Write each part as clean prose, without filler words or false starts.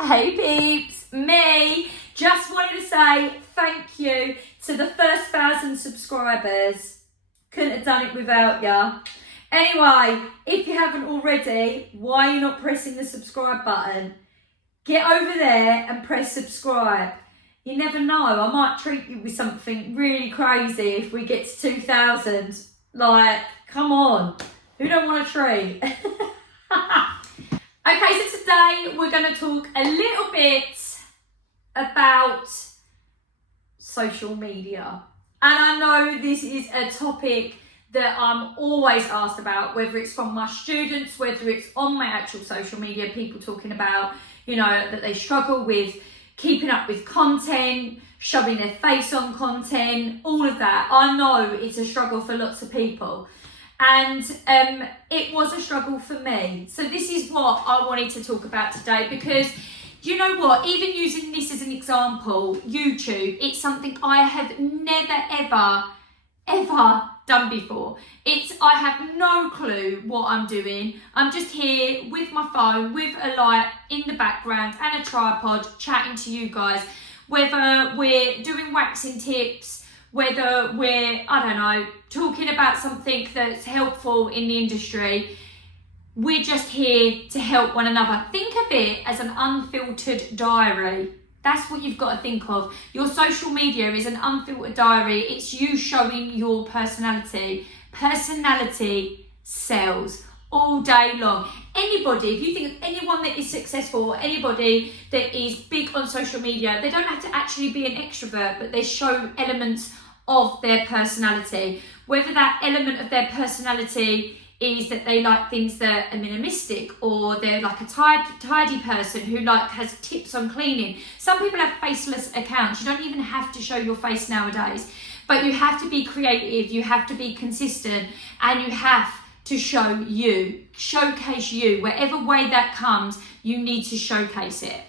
Hey peeps, me. Just wanted to say thank you to the first 1,000 subscribers. Couldn't have done it without ya. Anyway, if you haven't already, why are you not pressing the subscribe button? Get over there and press subscribe. You never know, I might treat you with something really crazy if we get to 2,000. Like, come on, who don't want a treat? Okay, so today we're going to talk a little bit about social media. And I know this is a topic that I'm always asked about, whether it's from my students, whether it's on my actual social media, people talking about, you know, that they struggle with keeping up with content, showing their face on content, all of that. I know it's a struggle for lots of people. And it was a struggle for me. So this is what I wanted to talk about today, because you know what, even using this as an example, YouTube, it's something I have never ever done before. I have no clue what I'm doing. I'm just here with my phone, with a light in the background and a tripod, chatting to you guys, whether we're doing waxing tips, whether we're, I don't know, talking about something that's helpful in the industry. We're just here to help one another. Think of it as an unfiltered diary. That's what you've got to think of. Your social media is an unfiltered diary. It's you showing your personality. Personality sells all day long. Anybody, if you think of anyone that is successful, or anybody that is big on social media, they don't have to actually be an extrovert, but they show elements of their personality. Whether that element of their personality is that they like things that are minimalistic, or they're like a tidy person who has tips on cleaning. Some people have faceless accounts. You don't even have to show your face nowadays, but you have to be creative, you have to be consistent, and you have to showcase you. Whatever way that comes, you need to showcase it.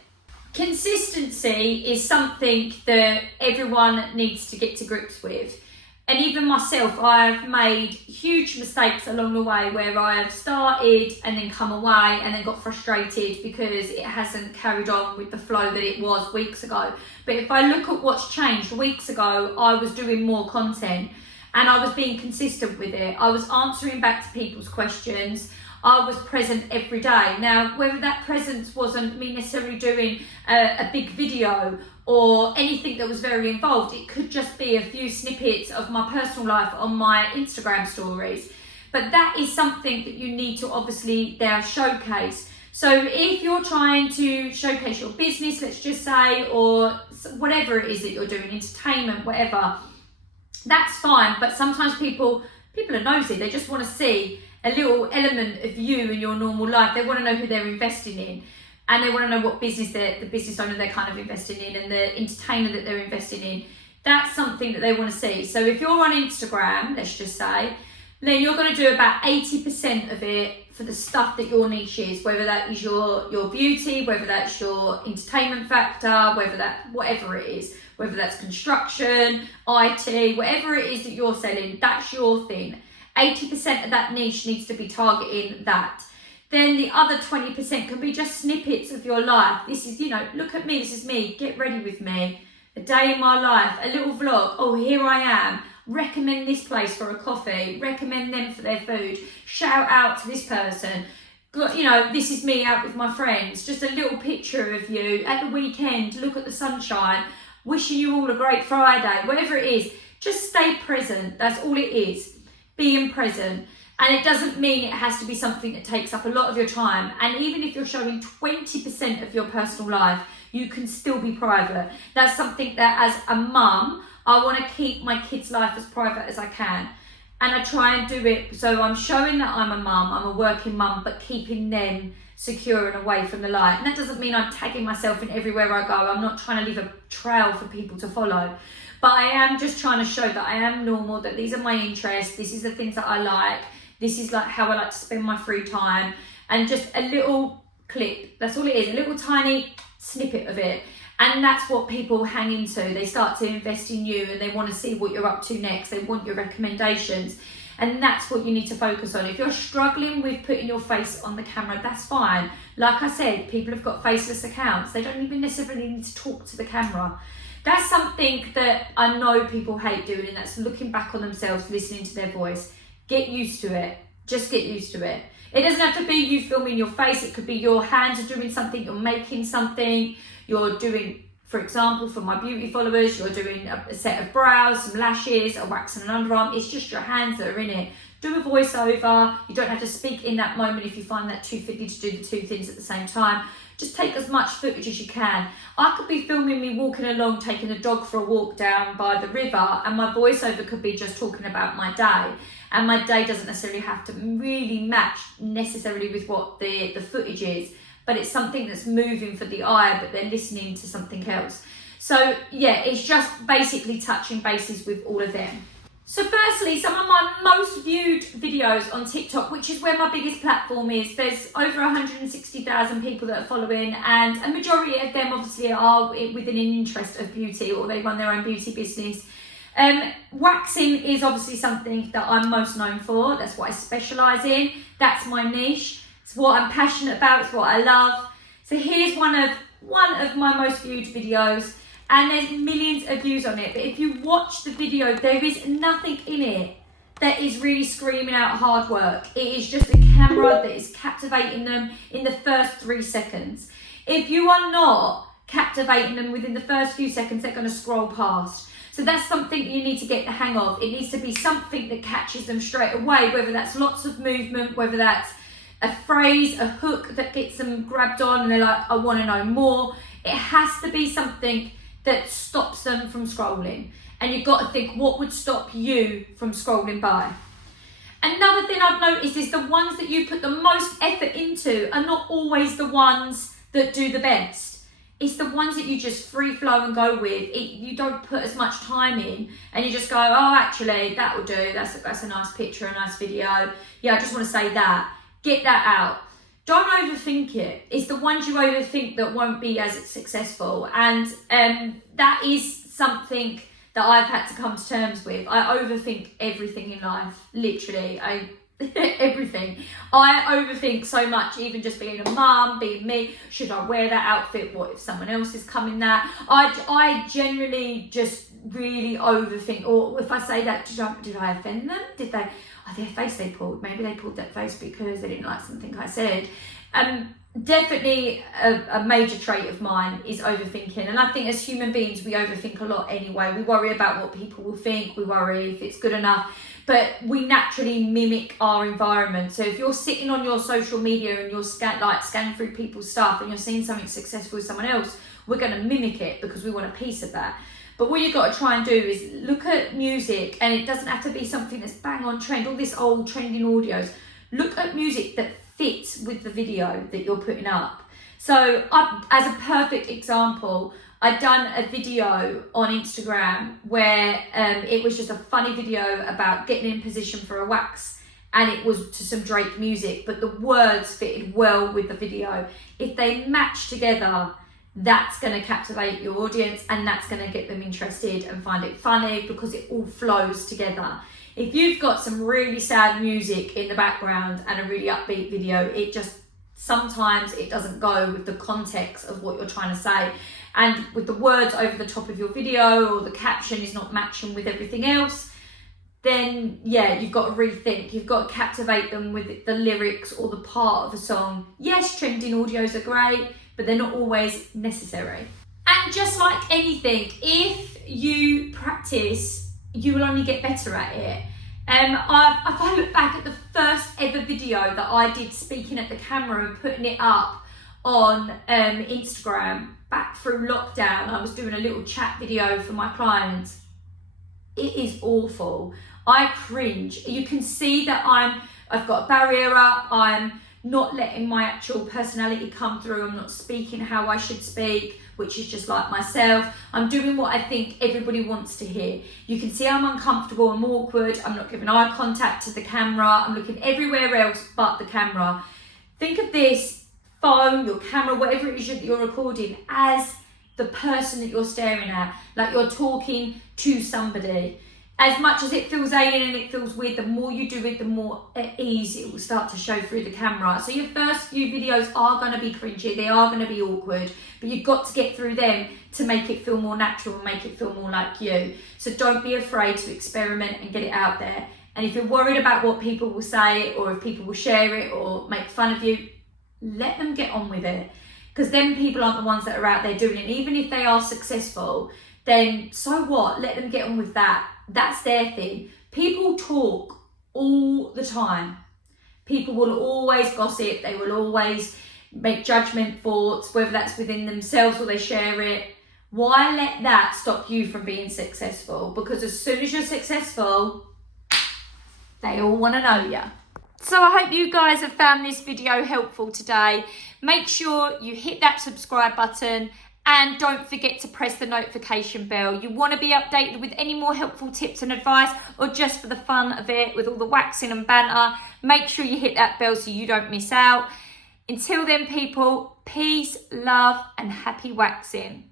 Consistency is something that everyone needs to get to grips with. And even myself, I've made huge mistakes along the way where I have started and then come away and then got frustrated because it hasn't carried on with the flow that it was weeks ago. But if I look at what's changed, weeks ago, I was doing more content and I was being consistent with it. I was answering back to people's questions. I was present every day. Now, whether that presence wasn't me necessarily doing a big video or anything that was very involved, it could just be a few snippets of my personal life on my Instagram stories. But that is something that you need to obviously there showcase. So if you're trying to showcase your business, let's just say, or whatever it is that you're doing, entertainment, whatever, that's fine. But sometimes people are nosy. They just want to see a little element of you in your normal life. They want to know who they're investing in, and they want to know what business the business owner they're kind of investing in, and the entertainer that they're investing in. That's something that they want to see. So if you're on Instagram, let's just say, then you're going to do about 80% of it for the stuff that your niche is, whether that is your beauty, whether that's your entertainment factor, whatever it is, whether that's construction, IT, whatever it is that you're selling, that's your thing. 80% of that niche needs to be targeting that. Then the other 20% can be just snippets of your life. This is, look at me, this is me, get ready with me. A day in my life, a little vlog, oh, here I am. Recommend this place for a coffee, recommend them for their food, shout out to this person. This is me out with my friends, just a little picture of you at the weekend, look at the sunshine, wishing you all a great Friday, whatever it is. Just stay present, that's all it is. Being present. And it doesn't mean it has to be something that takes up a lot of your time. And even if you're showing 20% of your personal life, you can still be private. That's something that as a mum, I want to keep my kids' life as private as I can. And I try and do it so I'm showing that I'm a mum, I'm a working mum, but keeping them secure and away from the light. And that doesn't mean I'm tagging myself in everywhere I go. I'm not trying to leave a trail for people to follow. But I am just trying to show that I am normal, that these are my interests, this is the things that I like, this is like how I like to spend my free time, and just a little clip, that's all it is, a little tiny snippet of it. And that's what people hang into. They start to invest in you and they want to see what you're up to next. They want your recommendations. And that's what you need to focus on. If you're struggling with putting your face on the camera, that's fine. Like I said, people have got faceless accounts. They don't even necessarily need to talk to the camera. That's something that I know people hate doing, and that's looking back on themselves, listening to their voice. Get used to it. Just get used to it. It doesn't have to be you filming your face. It could be your hands are doing something, you're making something, you're doing, for example, for my beauty followers, you're doing a set of brows, some lashes, a wax and an underarm. It's just your hands that are in it. Do a voiceover. You don't have to speak in that moment if you find that too fiddly to do the two things at the same time. Just take as much footage as you can. I could be filming me walking along, taking the dog for a walk down by the river, and my voiceover could be just talking about my day. And my day doesn't necessarily have to really match necessarily with what the footage is, but it's something that's moving for the eye, but they're listening to something else. So yeah, it's just basically touching bases with all of them. So firstly, some of my most viewed videos on TikTok, which is where my biggest platform is, there's over 160,000 people that are following, and a majority of them obviously are within an interest of beauty, or they run their own beauty business. Waxing is obviously something that I'm most known for. That's what I specialise in. That's my niche. It's what I'm passionate about. It's what I love. So here's one of my most viewed videos, and there's millions of views on it. But if you watch the video, there is nothing in it that is really screaming out hard work. It is just a camera that is captivating them in the first 3 seconds. If you are not captivating them within the first few seconds, they're going to scroll past. So that's something you need to get the hang of. It needs to be something that catches them straight away, whether that's lots of movement, whether that's a phrase, a hook that gets them grabbed on and they're like, I want to know more. It has to be something that stops them from scrolling. And you've got to think, what would stop you from scrolling by? Another thing I've noticed is the ones that you put the most effort into are not always the ones that do the best. It's the ones that you just free flow and go with. You don't put as much time in, and you just go, oh, actually, that will do. That's a nice picture, a nice video. Yeah, I just want to say that. Get that out. Don't overthink it. It's the ones you overthink that won't be as successful. And that is something that I've had to come to terms with. I overthink everything in life. Literally, everything. I overthink so much, even just being a mum, being me. Should I wear that outfit? What if someone else is coming that? I generally just really overthink. Or if I say that, did I offend them? Did they, their face they pulled. Maybe they pulled that face because they didn't like something I said. Definitely a major trait of mine is overthinking. And I think as human beings, we overthink a lot anyway. We worry about what people will think. We worry if it's good enough. But we naturally mimic our environment. So if you're sitting on your social media and you're scanning through people's stuff and you're seeing something successful with someone else, we're going to mimic it because we want a piece of that. But what you've got to try and do is look at music, and it doesn't have to be something that's bang on trend, all this old trending audios. Look at music that fits with the video that you're putting up. So as a perfect example, I'd done a video on Instagram where it was just a funny video about getting in position for a wax, and it was to some Drake music, but the words fitted well with the video. If they match together, that's going to captivate your audience, and that's going to get them interested and find it funny because it all flows together. If you've got some really sad music in the background and a really upbeat video, sometimes it doesn't go with the context of what you're trying to say. And with the words over the top of your video, or the caption is not matching with everything else, then yeah, you've got to rethink. You've got to captivate them with the lyrics or the part of a song. Yes, trending audios are great, but they're not always necessary. And just like anything, if you practice, you will only get better at it. If I look back at the first ever video that I did speaking at the camera and putting it up on Instagram back through lockdown, I was doing a little chat video for my clients. It is awful. I cringe. You can see that I've got a barrier up. I'm not letting my actual personality come through. I'm not speaking how I should speak, which is just like myself. I'm doing what I think everybody wants to hear. You can see I'm uncomfortable, I'm awkward, I'm not giving eye contact to the camera, I'm looking everywhere else but the camera. Think of this phone, your camera, whatever it is that you're recording, as the person that you're staring at, like you're talking to somebody. as much as it feels alien and it feels weird, the more you do it, the more at ease it will start to show through the camera. So your first few videos are going to be cringy, they are going to be awkward, but you've got to get through them to make it feel more natural and make it feel more like you. So don't be afraid to experiment and get it out there. And if you're worried about what people will say, or if people will share it or make fun of you, let them get on with it. Because then people aren't the ones that are out there doing it. Even if they are successful, then so what? Let them get on with that. That's their thing. People talk all the time. People will always gossip. They will always make judgment thoughts, whether that's within themselves or they share it. Why let that stop you from being successful? Because as soon as you're successful, they all want to know you. So I hope you guys have found this video helpful today. Make sure you hit that subscribe button and don't forget to press the notification bell. You want to be updated with any more helpful tips and advice, or just for the fun of it with all the waxing and banter, make sure you hit that bell so you don't miss out. Until then, people, peace, love and happy waxing.